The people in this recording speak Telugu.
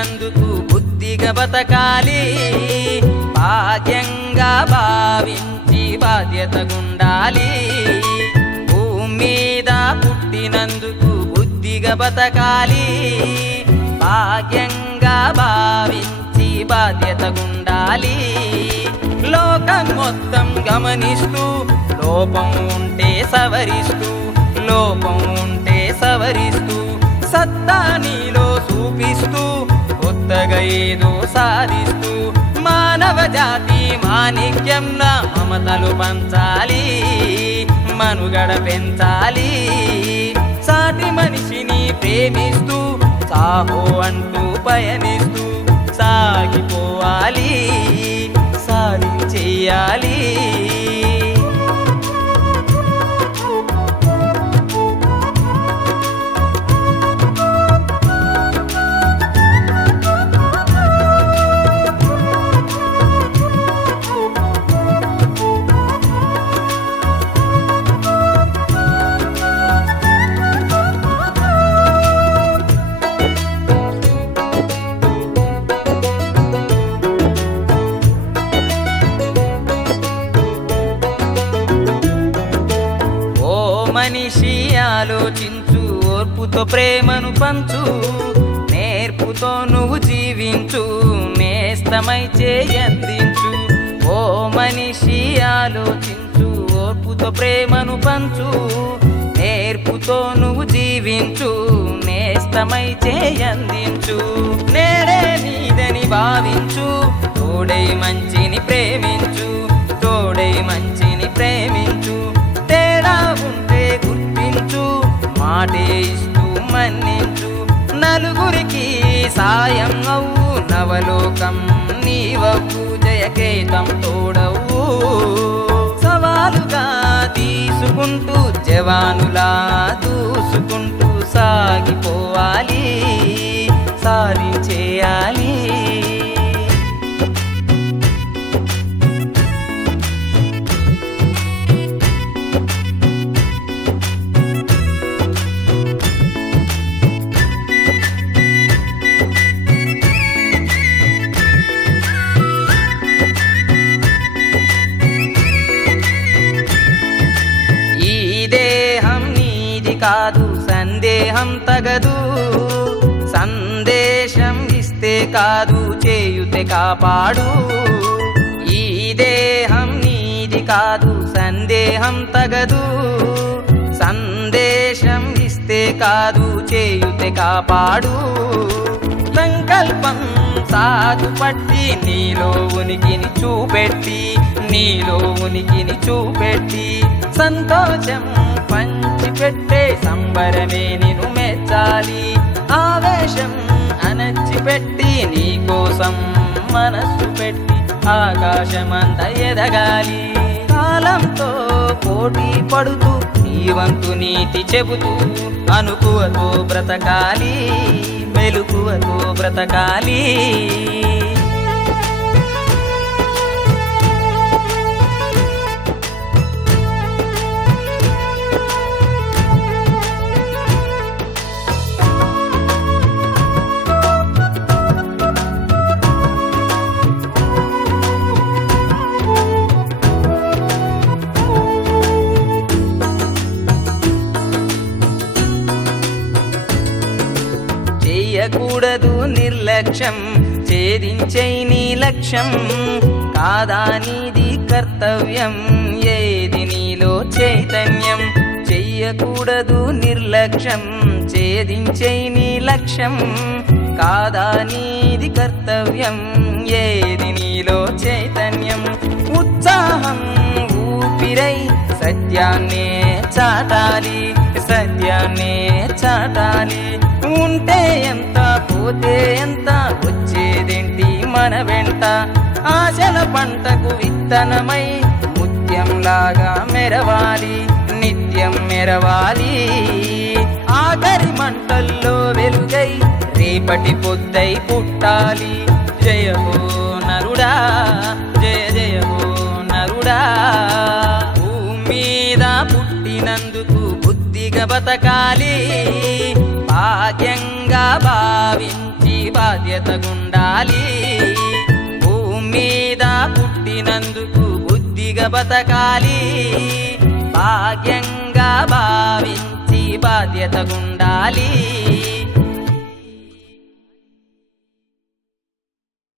పుట్టినందుకు బుద్ధిగా బతకాలి, భాగ్యంగా భావించి బాధ్యతగుండాలి. భూమి మీద పుట్టినందుకు బుద్ధిగా బతకాలి, భాగ్యంగా భావించి బాధ్యతగుండాలి. లోకం మొత్తం గమనిస్తూ లోపం ఉంటే సవరిస్తూ, లోపం ఉంటే సవరిస్తూ, సత్తా నీలో చూపిస్తూ, కొత్తగా ఏదో సాధిస్తూ, మానవ జాతి మాణిక్యంన మమతలు పంచాలి, మనుగడ పెంచాలి. సాటి మనిషిని ప్రేమిస్తూ సాహో అంటూ పయనిస్తూ సాగిపోవాలి, సాధించేయాలి. మనిషి ఆలోచించు, ఓర్పుతో ప్రేమను పంచు, నేర్పుతో నువ్వు జీవించు, నేస్తమై చేయందించు. ఓ మనిషి ఆలోచించు, ఓర్పుతో ప్రేమను పంచు, నేర్పుతో నువ్వు జీవించు, నేస్తమై చేయందించు. నేడే నీదని భావించు, తోడై మంచిని ప్రేమించు, తోడై మంచిని ప్రేమించు. తేడా ఉంటే గుర్తించు, మాటే ఇస్తూ మన్నించు, నలుగురికి సాయం అవ్వు, నవలోకం నీవవ్వు, జయకేతం తోడవు. సవాలుగా తీసుకుంటూ జవానులా దూసుకుంటూ సాగిపోవాలి, సాధించేయాలి. కాదు సందేహం తగదు, సందేశం ఇస్తే కాదు చేయుతే కాపాడు. ఈ దేహం నీది కాదు సందేహం తగదు, సందేశం ఇస్తే కాదు చేయుతే కాపాడు. సంకల్పం సాగుపట్టి నీలో ఉనికిని చూపెట్టి, నీలో ఉనికిని చూపెట్టి, సంతోషం పంచిపెట్టే సంబరమే నిన్ను మెచ్చాలి. ఆవేశం అణచిపెట్టి నీకోసం మనస్సు పెట్టి ఆకాశమంత ఎదగాలి. కాలంతో పోటీ పడుతూ నీ వంతు నీతి చెబుతూ, అనుకువతో బ్రతకాలి, మెలకువతో బ్రతకాలి. చేయకూడదు నిర్లక్ష్యం, ఛేదించే నీ లక్ష్యం, కాదా నీది కర్తవ్యం, ఏది నీలో చైతన్యం. చెయ్యకూడదు నిర్లక్ష్యం, ఛేదించే నీ లక్ష్యం, కాదా నీది కర్తవ్యం, ఏది నీలో చైతన్యం. ఉత్సాహం ఊపిరై సత్యాన్నే చాటాలి, సత్యాన్నే చాటాలి. ఉంటే ఎంత పోతే ఎంత, వచ్చేదేంటి మన వెంట. ఆశల పంటకు విత్తనమై ముత్యంలాగా మెరవాలి, నిత్యం మెరవాలి. ఆఖరి మంటల్లో వెలుగై రేపటి పొద్దై పుట్టాలి. జయహో నరుడా, జయ జయహో నరుడా. భూమి మీద పుట్టినందుకు బుద్ధిగా బతకాలి, భాగ్యంగా భావించి బాధ్యతగుండాలి. భూమి మీద పుట్టినందుకు బుద్ధిగా బతకాలి. భాగ్యంగా భావించి బాధ్యతగుండాలి.